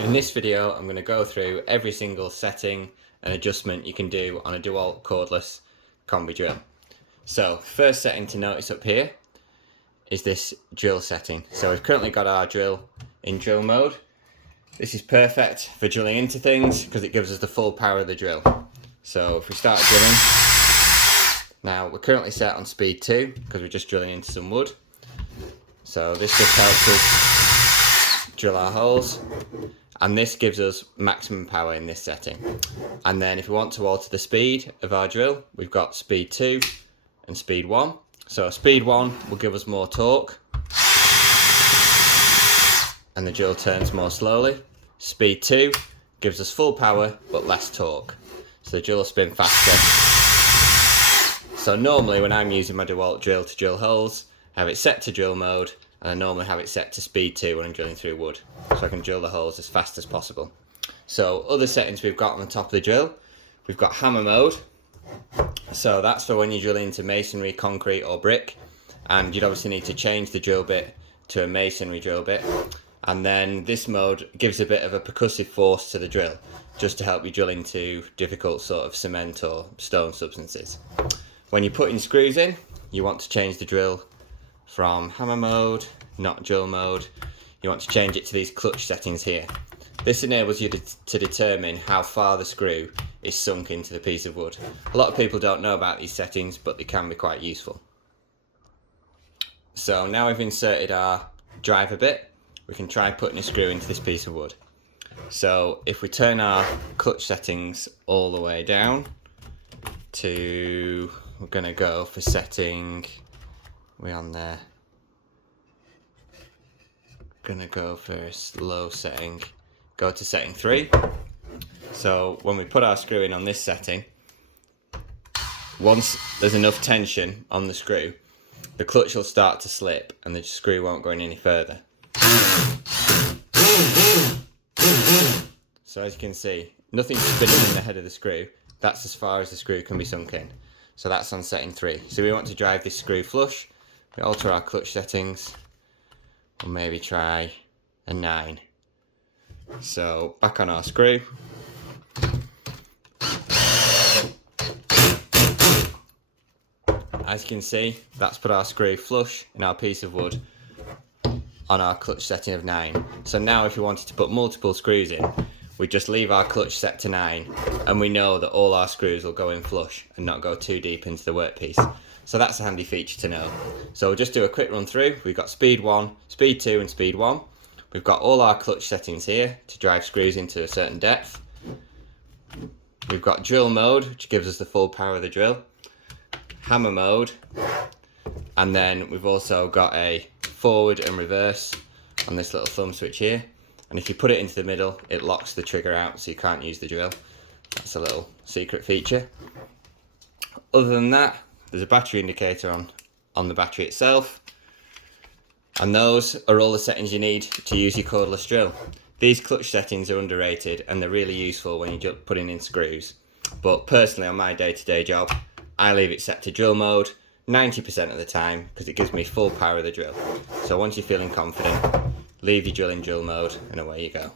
In this video, I'm going to go through every single setting and adjustment you can do on a DeWALT cordless combi drill. So, first setting to notice up here is this drill setting. So we've currently got our drill in drill mode. This is perfect for drilling into things because it gives us the full power of the drill. So if we start drilling, now we're currently set on speed 2 because we're just drilling into some wood. So this just helps us drill our holes, and this gives us maximum power in this setting. And then if we want to alter the speed of our drill, we've got speed 2 and speed 1. So speed 1 will give us more torque and the drill turns more slowly. Speed 2 gives us full power but less torque, so the drill will spin faster. So normally when I'm using my DeWALT drill to drill holes, I have it set to drill mode, and I normally have it set to speed 2 when I'm drilling through wood, so I can drill the holes as fast as possible. So other settings we've got on the top of the drill, we've got hammer mode. So that's for when you drill into masonry, concrete or brick, and you'd obviously need to change the drill bit to a masonry drill bit. And then this mode gives a bit of a percussive force to the drill, just to help you drill into difficult sort of cement or stone substances. When you're putting screws in, you want to change the drill from hammer mode, not drill mode. You want to change it to these clutch settings here. This enables you to determine how far the screw is sunk into the piece of wood. A lot of people don't know about these settings, but they can be quite useful. So now we've inserted our driver bit, we can try putting a screw into this piece of wood. So if we turn our clutch settings all the way down to, we're going to go for setting, we're on there, going to go for a slow setting, go to setting 3. So when we put our screw in on this setting, once there's enough tension on the screw, the clutch will start to slip and the screw won't go in any further. So as you can see, nothing's spinning in the head of the screw. That's as far as the screw can be sunk in. So that's on setting 3. So we want to drive this screw flush. We alter our clutch settings. We'll maybe try a 9. So back on our screw. As you can see, that's put our screw flush in our piece of wood on our clutch setting of 9. So now if we wanted to put multiple screws in, we just leave our clutch set to 9, and we know that all our screws will go in flush and not go too deep into the workpiece. So that's a handy feature to know. So we'll just do a quick run through. We've got speed 1, speed 2 and speed 1. We've got all our clutch settings here to drive screws into a certain depth. We've got drill mode, which gives us the full power of the drill. Hammer mode. And then we've also got a forward and reverse on this little thumb switch here. And if you put it into the middle, it locks the trigger out so you can't use the drill. That's a little secret feature. Other than that, there's a battery indicator on the battery itself. And those are all the settings you need to use your cordless drill. These clutch settings are underrated and they're really useful when you're putting in screws. But personally on my day-to-day job, I leave it set to drill mode 90% of the time because it gives me full power of the drill. So once you're feeling confident, leave your drill in drill mode and away you go.